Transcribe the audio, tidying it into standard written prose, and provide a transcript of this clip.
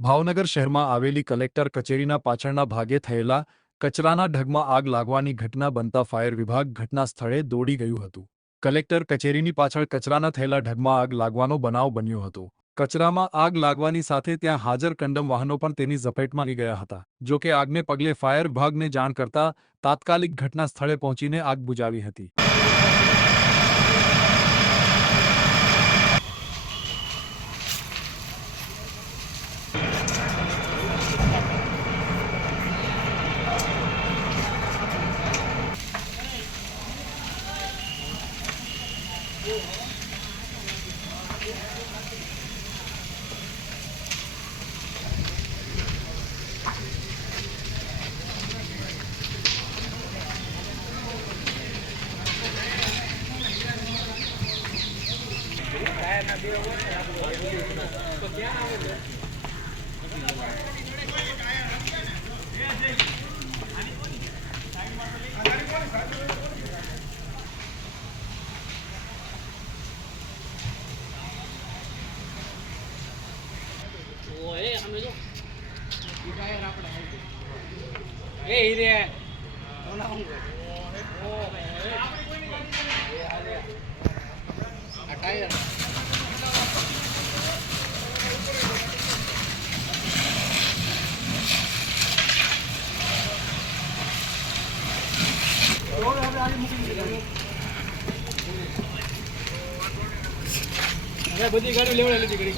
ભાવનગર શહેરમાં આવેલી કલેક્ટર કચેરીના પાછળના ભાગે થયેલા કચરાના ઢગમાં આગ લાગવાની ઘટના બનતા ફાયર વિભાગ ઘટના સ્થળે દોડી ગયું હતું. કલેક્ટર કચેરીની પાછળ કચરાના થયેલા ઢગમાં આગ લાગવાનો બનાવ બન્યો હતો. કચરામાં આગ લાગવાની સાથે ત્યાં હાજર કંડમ વાહનો પણ તેની ઝપેટમાં આવી ગયા હતા. જો કે આગને પગલે ફાયર વિભાગને જાણ કરતા તાત્કાલિક ઘટના સ્થળે પહોંચીને આગ બુઝાવી હતી. બધી ગાડી લેવડે લીધી ઘડી